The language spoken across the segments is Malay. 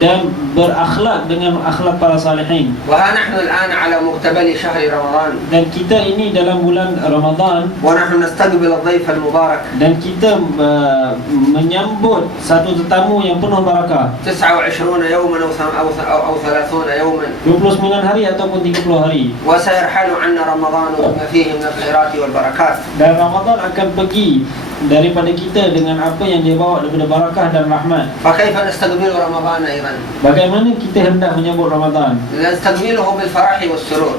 dan berakhlak dengan akhlak para salihin. وها نحن الآن على مقتبل شهر رمضان. Dan kita ini dalam bulan Ramadan. ونحن نستقبل الضيف المبارك. Dan kita menyambut satu tetamu yang penuh barakah. 29 يوما أو 30 يوما. 29 hari ataupun 30 hari. وسيرحل عنا رمضان بما فيه من الخيرات والبركات. Dan Ramadan akan pergi daripada kita dengan apa yang dia bawa daripada barakah dan rahmat. فكيف نستقبل رمضان أيضا؟ Bagaimana kita hendak menyambut Ramadan? نستقبله بالفرح والسرور.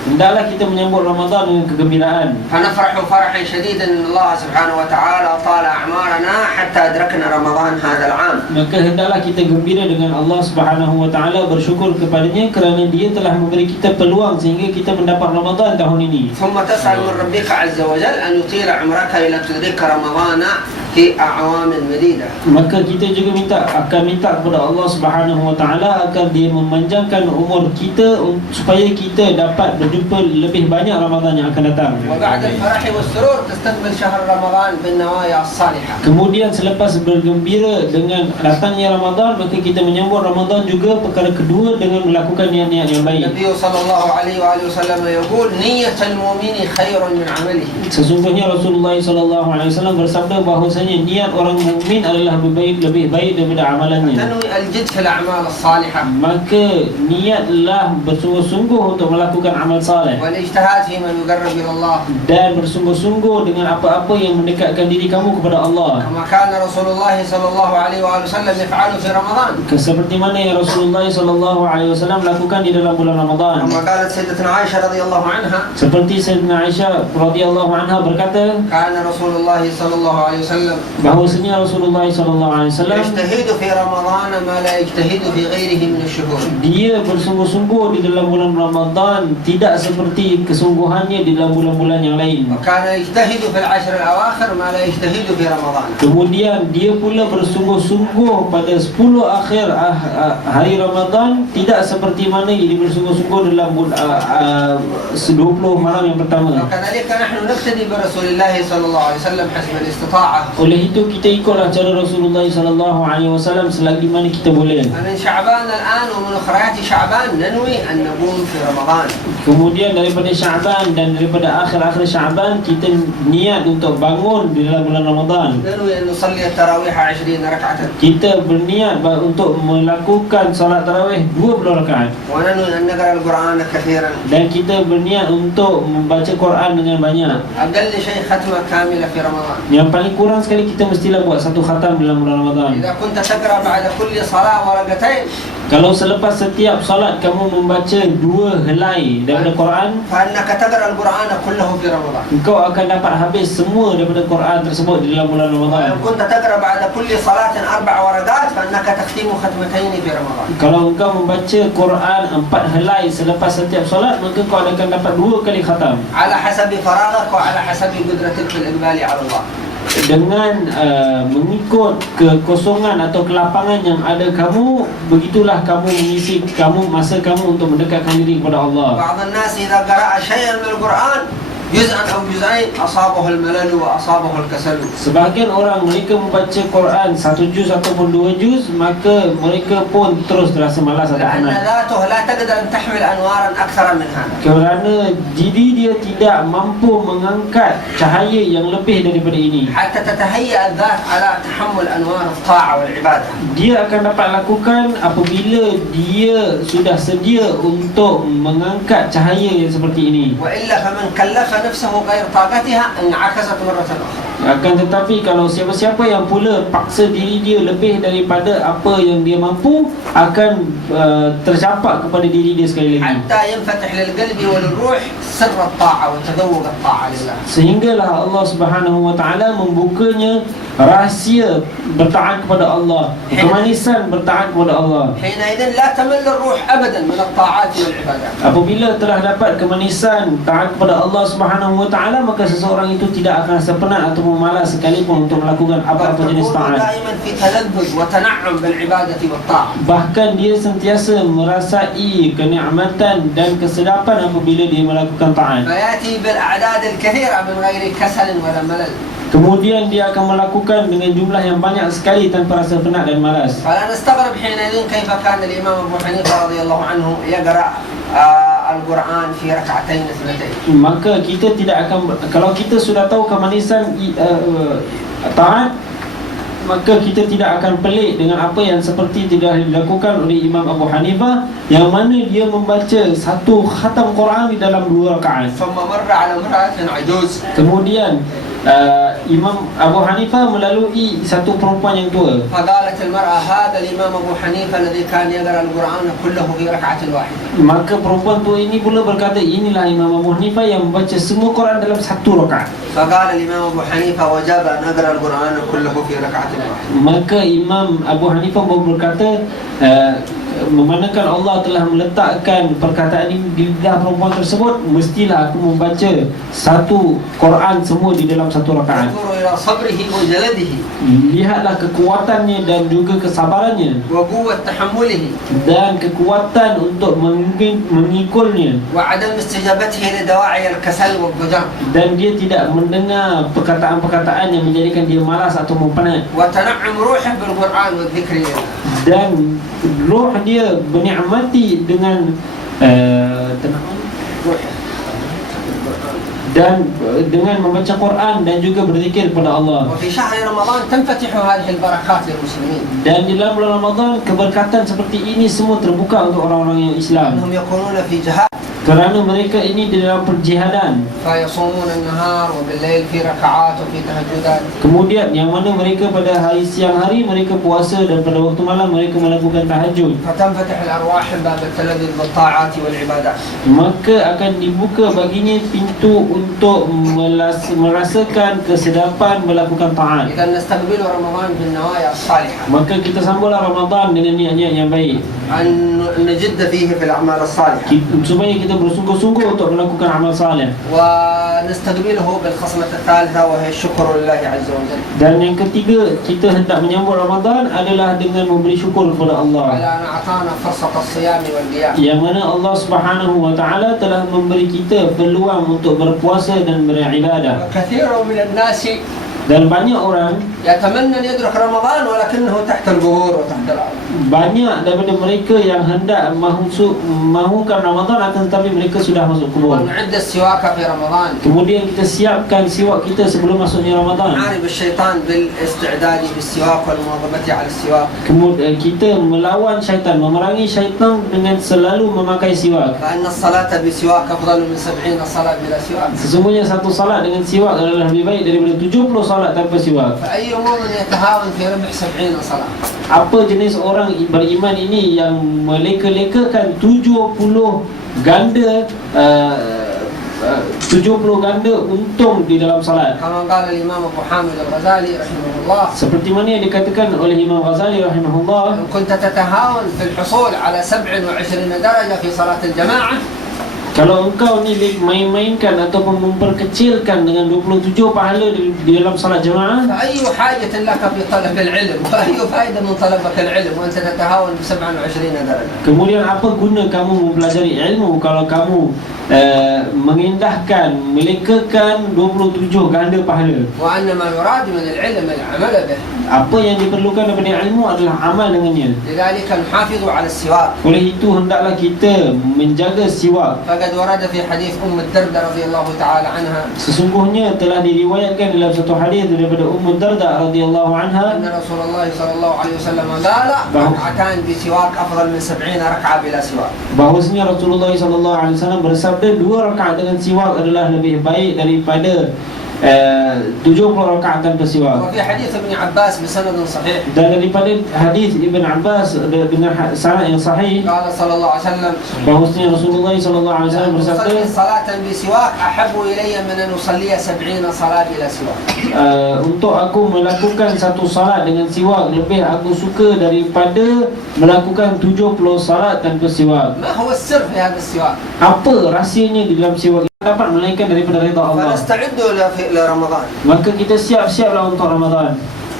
Hendaklah kita menyambut Ramadan dengan kegembiraan. فنفرح فرحا شديدا ان الله سبحانه وتعالى طال اعمارنا حتى ادركنا رمضان هذا العام. Maka hendaklah kita gembira dengan Allah Subhanahu wa taala, bersyukur kepadanya kerana dia telah memberi kita peluang sehingga kita mendapat Ramadan tahun ini. ثم تسأل من ربك عز وجل ان يطيل عمرك الى تدرك رمضان في أعوام مديدة. Maka kita juga akan minta kepada Allah Subhanahu wa taala agar dia memanjangkan umur kita supaya kita dapat berjumpa lebih banyak Ramadan yang akan datang. وبعد الفرح والسرور تستقبل شهر رمضان بالنوايا الصالحة. Kemudian selepas bergembira dengan datangnya Ramadan, maka kita menyambut Ramadan juga perkara kedua dengan melakukan niat-niat yang baik. النبي صلى الله عليه وآله وسلم يقول نية المؤمن خير من عمله. Sesungguhnya Rasulullah sallallahu alaihi wasallam bersabda bahwasanya niat orang mukmin adalah lebih baik daripada amalannya. تنوي الجد في الأعمال الصالحة. Maka niatlah bersungguh-sungguh untuk melakukan amal saleh. والاجتهاد فيما يقرب إلى الله. Dan bersungguh-sungguh dengan apa-apa yang mendekatkan diri kamu kepada Allah. كما كان رسول الله صلى الله عليه وآله وسلم يفعل في رمضان. Seperti mana yang Rasulullah sallallahu alaihi wasallam lakukan di dalam bulan Ramadan. كما قالت سيدتنا عائشة رضي الله عنها. Seperti Sayyidina Aisyah radhiyallahu anha berkata, كان رسول الله صلى الله عليه وسلم bahwasanya Rasulullah sallallahu alaihi wasallam يجتهد في رمضان ما لا يجتهد في غيره من الشهور. dia bersungguh-sungguh di dalam bulan Ramadan tidak seperti kesungguhannya di dalam bulan-bulan yang lain. وكان يجتهد في العشر الأواخر ما لا يجتهد في رمضان. Kemudian dia pula bersungguh-sungguh pada 10 akhir hari Ramadan tidak seperti mana dia bersungguh-sungguh dalam 20 malam yang pertama. وكذلك نحن نقتدي برسول الله صلى الله عليه وسلم حسب الاستطاعة. Oleh itu kita ikutlah cara Rasulullah sallallahu alaihi wasallam selagi mana kita boleh. من شعبان الآن ومن أخريات شعبان ننوي أن نقوم في رمضان. Kemudian daripada Syaban dan daripada akhir-akhir Syaban kita niat untuk bangun di dalam bulan Ramadan. ننوي أن نصلي التراويح 20 ركعة. Kita berniat untuk melakukan salat tarawih 20 rakaat. وننوي أن نقرأ القرآن كثيرا. Dan kita berniat untuk membaca Quran dengan banyak. أقل شيء ختمة كاملة في رمضان. Yang paling kurang sekali kita mestilah buat satu khatam dalam bulan Ramadan. إذا كنت تقرأ بعد كل صلاة ورقتين Kalau selepas setiap salat kamu membaca 2 helai daripada Quran, فإنك تقرأ القرآن كله في رمضان. engkau akan dapat habis semua daripada Quran tersebut di dalam bulan Ramadan. وإن كنت تقرأ بعد كل صلاة 4 ورقات فإنك تختم ختمتين في رمضان. Kalau engkau membaca Quran 4 helai selepas setiap solat, maka kau akan dapat 2 kali khatam. على حسب فراغك وعلى حسب قدرتك في الإقبال على الله. Dengan mengikut kekosongan atau kelapangan yang ada kamu, begitulah kamu mengisi masa kamu untuk mendekatkan diri kepada Allah. بعض الناس إذا قرأ شيئا من القرآن جزءا أو جزئين أصابه الملل وأصابه الكسل. Sebahagian orang mereka membaca Quran 1 juz ataupun 2 juz, maka mereka pun terus terasa malas atau لأن penat. ذاته لا تقدر أن تحمل أنوارا أكثر من هذا. Kerana diri dia tidak mampu mengangkat cahaya yang lebih daripada ini. حتى تتهيأ الذات على تحمل أنوار الطاعة والعبادة. Dia akan dapat lakukan apabila dia sudah sedia untuk mengangkat cahaya yang seperti ini. وإلا فمن كلف نفسه غير طاقتها انعكست مرة أخرى. Akan tetapi kalau siapa-siapa yang pula paksa diri dia lebih daripada apa yang dia mampu, akan tercampak kepada diri dia sekali lagi. حتى ينفتح للقلب وللروح سر الطاعة وتذوق الطاعة لله. Sehinggalah Allah Subhanahu wa taala membukanya rahsia bertaat kepada Allah, kemanisan bertaat kepada Allah. حينئذ لا تمل الروح أبدا من الطاعات والعبادات. Apabila telah dapat kemanisan taat kepada Allah Subhanahu wa taala, maka seseorang itu tidak akan rasa penat ataupun malas sekalipun untuk melakukan apa-apa jenis taat. دائما في تلذذ وتنعم بالعبادة والطاعة. Bahkan dia sentiasa merasai kenikmatan dan kesedapan apabila dia melakukan taat. فيأتي بالأعداد الكثيرة من غير كسل ولا ملل. Kemudian dia akan melakukan dengan jumlah yang banyak sekali tanpa rasa penat dan malas. فلا نستغرب حينئذ كيف كان الإمام أبو حنيفة رضي الله عنه يقرأ القرآن في ركعتين اثنتين. Maka kita tidak akan, kalau kita sudah tahu kemanisan taat, maka kita tidak akan pelik dengan apa yang seperti tidak dilakukan oleh Imam Abu Hanifah, yang mana dia membaca satu khatam Quran di dalam 2 rakaat. ثم مر على امرأة عجوز. Kemudian Imam Abu Hanifah melalui satu perempuan yang tua. فقالت المرأة هذا الإمام أبو حنيفة الذي كان يقرأ القرآن كله في ركعة واحدة. Maka perempuan tua ini pula berkata, inilah Imam Abu Hanifah yang membaca semua Quran dalam satu rakaat. فقال الإمام أبو حنيفة وجب أن أقرأ القرآن كله في ركعة واحدة. Maka Imam Abu Hanifah berkata, memandangkan Allah telah meletakkan perkataan ini di lidah perempuan tersebut, mestilah aku membaca satu Quran semua di dalam satu rakaat. انظروا إلى صبره وجلده Lihatlah kekuatannya dan juga kesabarannya وقوة تحمله dan kekuatan untuk mengikulnya, وعدم استجابته لدواعي الكسل والضجر dan dia tidak mendengar perkataan-perkataan yang menjadikan dia malas atau penat, وتنعم روحه بالقرآن والذكر لله. dan roh dia bernikmati dengan dan dengan membaca Quran dan juga berzikir kepada Allah. وفي شهر رمضان تنفتح هذه البركات للمسلمين. Dan di dalam bulan Ramadan keberkatan seperti ini semua terbuka untuk orang-orang yang Islam, أنهم يكونون في جهاد kerana mereka ini di dalam perjihadan. فيصومون النهار وبالليل في ركعات وفي تهجدات. Kemudian yang mana mereka pada hari siang hari mereka puasa, dan pada waktu malam mereka melakukan tahajud. فتنفتح الأرواح باب التلذذ بالطاعات والعبادات. Maka akan dibuka baginya pintu untuk merasakan kesedapan melakukan taat. إذا نستقبل رمضان بالنوايا الصالحة. Maka kita sambutlah Ramadan dengan niat-niat yang baik, أن نجد فيه في الأعمال الصالحة. supaya kita bersungguh-sungguh untuk melakukan amal saleh. ونستقبله بالخصلة الثالثة وهي الشكر لله عز وجل Dan yang ketiga, kita hendak menyambut Ramadan adalah dengan memberi syukur kepada Allah, على أن أعطانا فرصة الصيام والقيام. yang mana Allah Subhanahu wa taala telah memberi kita peluang untuk berpuasa dan beribadah. كثير من الناس Dan banyak orang, يتمنى أن يدرك رمضان ولكنه تحت القبور وتحت الأرض. banyak daripada mereka yang hendak mahukan Ramadan, akan tetapi mereka sudah masuk kubur. ونعد السواك في رمضان. Kemudian kita siapkan siwak kita sebelum masuknya Ramadan. نحارب الشيطان بالاستعداد بالسواك والمواظبة على السواك. Kemudian kita melawan syaitan, memerangi syaitan dengan selalu memakai siwak. فإن الصلاة بسواك أفضل من 70 صلاة بلا سواك. Sesungguhnya satu salat dengan siwak adalah lebih baik daripada 70 salat tanpa siwak. فأي مؤمن يتهاون في ربح 70 صلاة. Apa jenis orang beriman ini yang meleka-lekakan 70 ganda 70 ganda untung di dalam salat? كما قال الإمام أبو حامد الغزالي رحمه الله. Seperti mana yang dikatakan oleh Imam Ghazali rahimahullah, إن كنت تتهاون في الحصول على 27 درجة في صلاة الجماعة kalau engkau ni main-mainkan ataupun memperkecilkan dengan 27 pahala di dalam salat jemaah, فأي حاجة لك في طلب العلم وأي فائدة من طلبك العلم وأنت تتهاون ب 27 درجة. kemudian apa guna kamu mempelajari ilmu kalau kamu mengindahkan, melekakan 27 ganda pahala? وأن ما يراد من العلم العمل به. Apa yang diperlukan daripada ilmu adalah amal dengannya. لذلك نحافظ على السواك. Oleh itu hendaklah kita menjaga siwak. فقد ورد في حديث الدرداء رضي الله تعالى عنها Sesungguhnya telah diriwayatkan dalam satu hadis daripada Darda radhiyallahu anha, أن رسول الله صلى الله عليه وسلم قال ركعتان بسواك أفضل من 70 ركعة بلا سواك. bahwasanya Rasulullah sallallahu alaihi wasallam bersabda, 2 rakaat dengan siwak adalah lebih baik daripada 70 rakaat tanpa siwak. وفي حديث ابن عباس بسند صحيح Dan daripada hadis Ibn Abbas dengan sanad yang sahih, قال صلى الله عليه وسلم bahwasanya Rasulullah sallallahu alaihi wasallam bersabda, أصلي صلاة بسواك أحب إلي من أن أصلي 70 صلاة بلا سواك. untuk aku melakukan satu salat dengan siwak lebih aku suka daripada melakukan 70 salat tanpa siwak. ما هو السر في هذا السواك؟ Apa rahsianya di dalam siwak? Kita dapat melainkan daripada redha Allah. فنستعد لرمضان Maka kita siap-siaplah untuk Ramadan.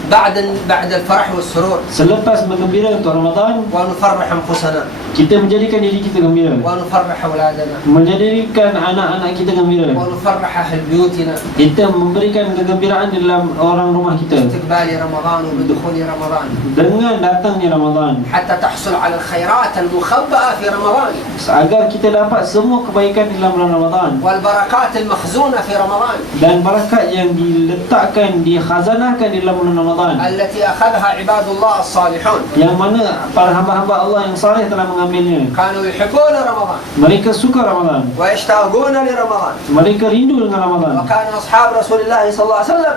بعد الفرح والسرور Selepas bergembira untuk Ramadan, ونفرح أنفسنا. kita menjadikan diri kita gembira, ونفرح أولادنا menjadikan anak-anak kita gembira, ونفرح أهل بيوتنا kita memberikan kegembiraan di dalam orang rumah kita باستقبال رمضان وبدخول رمضان dengan datangnya Ramadan, حتى تحصل على الخيرات المخبأة في رمضان agar kita dapat semua kebaikan di dalam bulan Ramadan والبركات المخزونة في رمضان dan barakat yang diletakkan, dikhasanahkan di dalam bulan Ramadan, التي أخذها عباد الله الصالحون yang mana para hamba-hamba Allah yang saleh telah mengambilnya. كانوا يحبون رمضان Mereka suka Ramadan, ويشتاقون لرمضان mereka rindu dengan Ramadan. وكان أصحاب رسول الله صلى الله عليه وسلم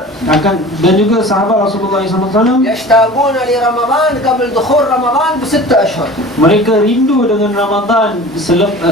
Dan juga sahabat Rasulullah SAW, يشتاقون لرمضان قبل دخول رمضان ب6 أشهر mereka rindu dengan Ramadan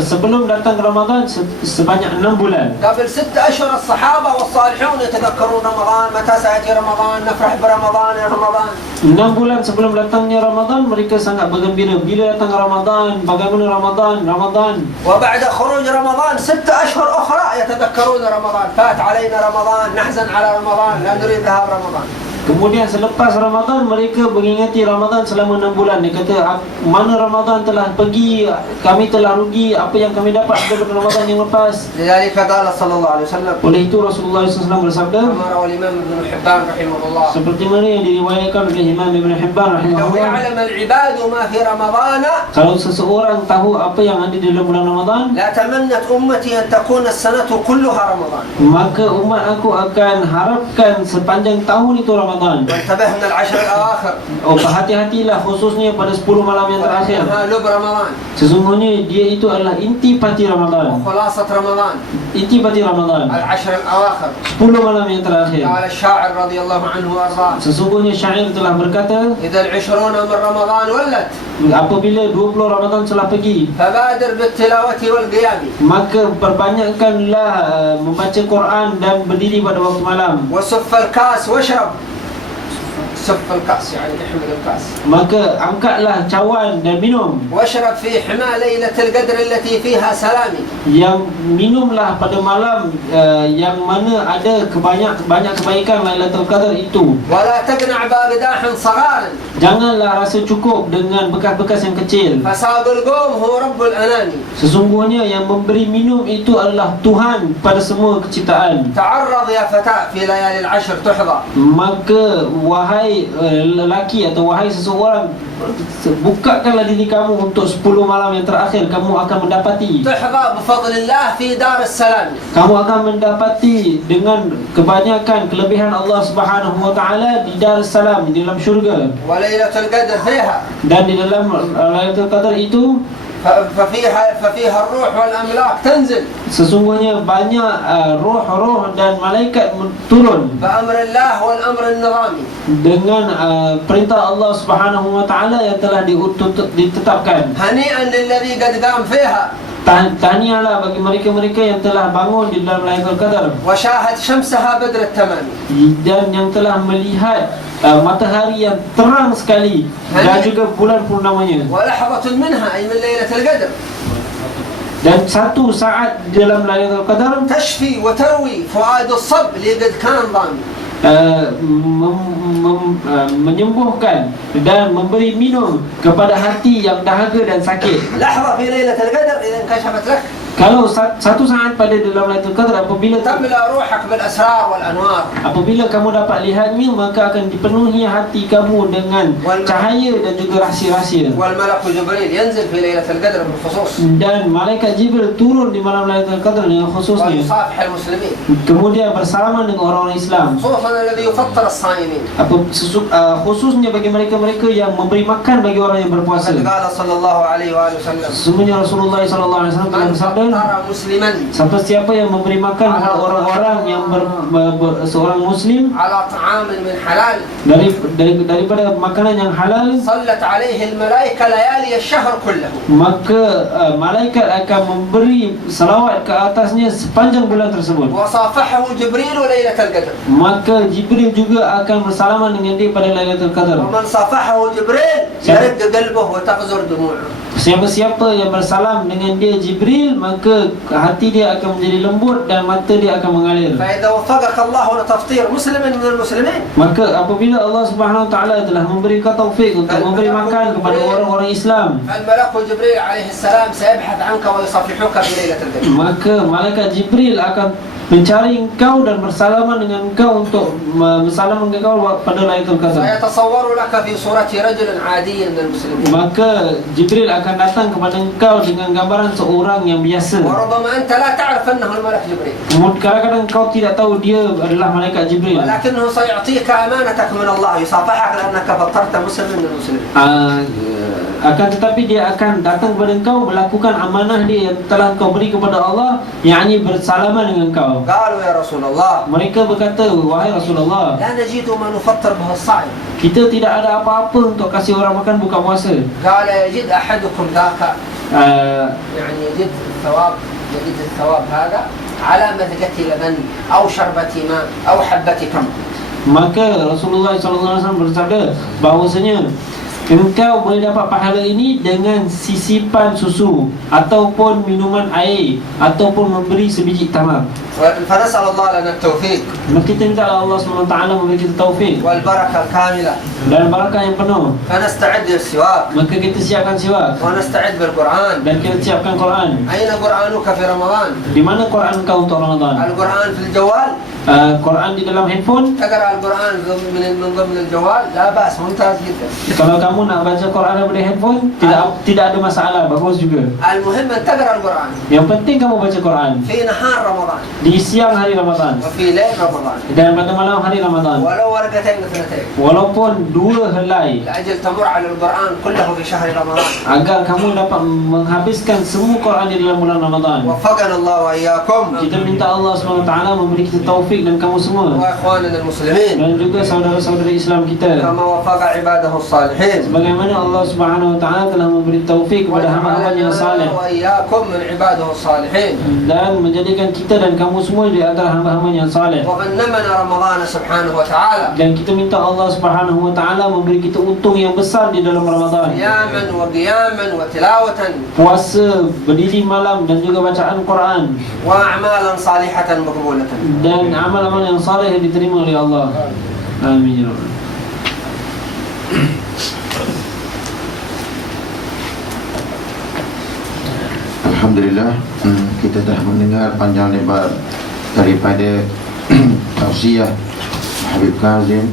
sebelum datang Ramadan sebanyak 6 bulan. قبل 6 أشهر الصحابة والصالحون يتذكرون رمضان متى سيأتي رمضان نفرح برمضان يا رمضان 6 bulan sebelum datangnya Ramadan mereka sangat bergembira. Bila datang Ramadan, bagaimana Ramadan. وبعد خروج رمضان 6 أشهر أخرى يتذكرون رمضان فات علينا رمضان نحزن على رمضان لا نريد ذهاب رمضان Kemudian selepas Ramadan mereka mengingati Ramadan selama 6 bulan. Dia kata, mana Ramadan telah pergi, kami telah rugi, apa yang kami dapat daripada Ramadan yang lepas. لذلك قال صلى الله عليه وسلم Oleh itu Rasulullah SAW bersabda, كما روى الإمام ابن حبان رحمه الله seperti mana yang diriwayatkan oleh Imam Ibn Hibban لو rahimahullah, يعلم العباد ما في رمضان kalau seseorang tahu apa yang ada di dalam bulan Ramadan, لا تمنت أمتي أن تكون السنة كلها رمضان maka umat aku akan harapkan sepanjang tahun itu Ramadan. وانتبه من العشر الأواخر Oh, berhati-hatilah khususnya pada 10 malam yang terakhir. وإنها لب رمضان Sesungguhnya dia itu adalah intipati Ramadan. وخلاصة رمضان Intipati Ramadan, العشر الأواخر 10 malam yang terakhir. قال الشاعر رضي الله عنه وأرضاه Sesungguhnya syair telah berkata, إذا العشرون من رمضان ولت apabila 20 Ramadan telah pergi, فبادر بالتلاوة والقيام maka perbanyakkanlah membaca Quran dan berdiri pada waktu malam. وصف الكاس واشرب صف الكأس يعني احمل الكأس Maka angkatlah cawan dan minum. واشرب في حمى ليلة القدر التي فيها سلامي Yang minumlah pada malam yang mana ada banyak kebaikan Lailatul Qadar itu. ولا تقنع بابداح صغار Janganlah rasa cukup dengan bekas-bekas yang kecil. فساق القوم هو رب الأنام Sesungguhnya yang memberi minum itu adalah Tuhan pada semua keciptaan. تعرض يا فتاة في ليالي العشر تحظى Maka wahai lelaki atau wahai seseorang, bukakanlah diri kamu untuk 10 malam yang terakhir. Kamu akan mendapati, تحظى بفضل الله في دار السلام kamu akan mendapati dengan kebanyakan kelebihan Allah Subhanahu wa taala di Darussalam, di dalam syurga. وليلة القدر فيها Dan di dalam Lailatul Qadar itu ففيها الروح والأملاك تنزل sesungguhnya banyak roh-roh dan malaikat turun بأمر الله والأمر النظامي dengan perintah Allah Subhanahu wa taala yang telah ditetapkan. هنيئا للذي قد قام فيها Tahniahlah bagi mereka-mereka yang telah bangun di dalam Lailatul Qadar وشاهد شمسها بدر التمام dan yang telah melihat matahari yang terang sekali dan juga bulan purnamanya. ولحظة منها أي من ليلة القدر Dan satu saat dalam Lailatul Qadar تشفي وتروي فؤاد الصب اللي قد كان ضامي menyembuhkan dan memberi minum kepada hati yang dahaga dan sakit. لحظة في ليلة القدر إذا انكشفت لك Kalau satu saat pada dalam Lailatul Qadar تملأ روحك بالأسرار والأنوار apabila kamu dapat lihatnya, maka akan dipenuhi hati kamu dengan cahaya dan juga rahsia-rahsia. والملك جبريل ينزل في ليلة القدر بالخصوص Dan malaikat Jibril turun di malam Lailatul Qadar dengan khususnya, ويصافح المسلمين kemudian bersalaman dengan orang-orang Islam. خصوصا الذي يفطر الصائمين Khususnya bagi mereka-mereka yang memberi makan bagi orang yang berpuasa. قد قال صلى الله عليه وآله وسلم Sesungguhnya Rasulullah SAW telah من bersabda, فطر مسلما siapa yang memberi makan kepada orang-orang yang seorang Muslim على طعام من حلال daripada makanan yang halal, صلت عليه الملائكة ليالي الشهر كله maka malaikat akan memberi salawat ke atasnya sepanjang bulan tersebut. وصافحه جبريل ليلة القدر Maka Jibril juga akan bersalaman dengan dia pada Lailatul Qadar. ومن صافحه جبريل يرد قلبه وتغزر دموعه Siapa-siapa yang bersalam dengan dia Jibril, maka hati dia akan menjadi lembut dan mata dia akan mengalir. فإذا وفقك الله لتفطير مسلم من المسلمين Maka apabila Allah Subhanahu Wa Taala telah memberi kau taufik untuk memberi makan kepada orang-orang Islam, الملك جبريل عليه السلام سيبحث عنك ويصفحك في ليلة القدر. maka malaikat Jibril akan mencari engkau dan bersalaman dengan engkau untuk bersalaman dengan engkau pada Lailatul Qadar. سيتصور لك في صورة رجل عادي من المسلمين. Maka Jibril akan datang kepada engkau dengan gambaran seorang yang biasa. وربما أنت لا تعرف أنه الملك جبريل. Kadang-kadang engkau tidak tahu dia adalah malaikat Jibril. ولكنه سيعطيك أمانتك من الله يصافحك لأنك فطرت مسلم من المسلمين. Akan tetapi dia akan datang kepada engkau melakukan amanah dia yang telah kau beri kepada Allah, yakni bersalaman dengan engkau. قالوا يا رسول الله Mereka berkata, wahai Rasulullah, لا نجد ما نفطر به الصائم. kita tidak ada apa-apa untuk kasih orang makan buka puasa. قال يجد أحدكم ذاك يعني يجد الثواب هذا على مذقة لبن أو شربة ماء أو حبة تمر. Maka Rasulullah SAW bersabda bahawasanya engkau boleh dapat pahala ini dengan sisipan susu ataupun minuman air ataupun memberi sebiji tamar. فنسأل الله لنا التوفيق Maka kita minta Allah SWT memberi kita taufik والبركة الكاملة dan barakah yang penuh. فنستعد للسواك Maka kita siapkan siwak ونستعد بالقرآن. dan kita siapkan Quran. أين قرآنك في رمضان؟ Di mana Quran kau untuk Ramadan? القرآن في الجوال؟ Quran di dalam handphone. تقرأ القرآن من ضمن الجوال؟ لا بأس، ممتاز جدا. Kalau kamu nak baca Quran daripada handphone, tidak ada masalah, bagus juga. المهم أن تقرأ القرآن Yang penting kamu baca Quran في نهار رمضان di siang hari Ramadan وفي ليل رمضان dan pada malam hari Ramadan, ولو ورقتين اثنتين walaupun 2 helai, لأجل تمر على القرآن كله في شهر رمضان. agar kamu dapat menghabiskan semua Quran di dalam bulan Ramadan. وفقنا الله وإياكم Kita minta Allah SWT memberi kita taufik dan kamu semua وإخواننا المسلمين dan juga saudara-saudara Islam kita, كما وفق عباده الصالحين. sebagaimana Allah Subhanahu Wa Taala telah memberi taufik kepada hamba-hamba yang saleh وإياكم من عباده الصالحين. dan menjadikan kita dan kamu semua di antara hamba-hamba yang saleh. وغنمنا رمضان سبحانه وتعالى Dan kita minta Allah Subhanahu Wa Taala memberi kita untung yang besar di dalam Ramadan. قياما وقياما وتلاوة Puasa, berdiri malam dan juga bacaan Quran وأعمالا صالحة مقبولة. dan amal-amal yang saleh yang diterima oleh Allah. Amin ya rabbal. Alhamdulillah, kita telah mendengar panjang lebar daripada tausiah Habib Kazim